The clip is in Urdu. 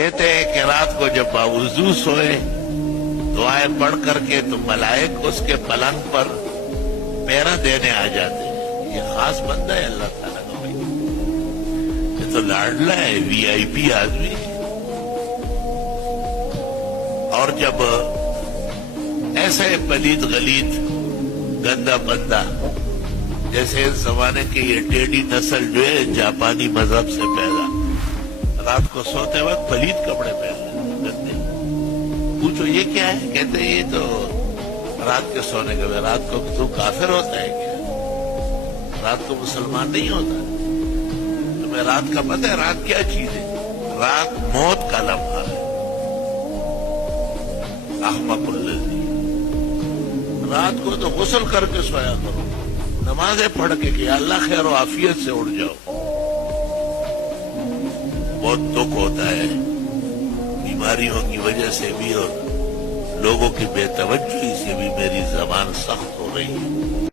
کہتے ہیں کہ رات کو جب باوضو سوئے دعائیں پڑھ کر کے تو ملائک اس کے پلنگ پر پیرا دینے آ جاتے ہیں. یہ خاص بندہ ہے اللہ تعالیٰ کا بھائی. یہ تو لاڈلا ہے, وی آئی پی آدمی ہے. اور جب ایسے پلید غلیظ گندا بندہ جیسے اس زمانے کی یہ ٹیڑھی نسل جو ہے جاپانی مذہب سے پیدا, رات کو سوتے وقت پلید کپڑے پہن گندے, پوچھو یہ کیا ہے؟ کہتے ہیں یہ تو رات کے سونے کے بعد. رات کو تو کافر ہوتا ہے کیا؟ رات کو مسلمان نہیں ہوتا. تمہیں رات کا پتہ ہے رات کیا چیز ہے؟ رات موت کا لمحہ ہے. احمق الذی, رات کو تو غسل کر کے سویا کرو, نمازیں پڑھ کے کہ اللہ خیر و عافیت سے اٹھ جاؤ. بہت دکھ ہوتا ہے بیماریوں کی وجہ سے بھی اور لوگوں کی بے توجہی سے بھی میری زبان سخت ہو رہی ہے.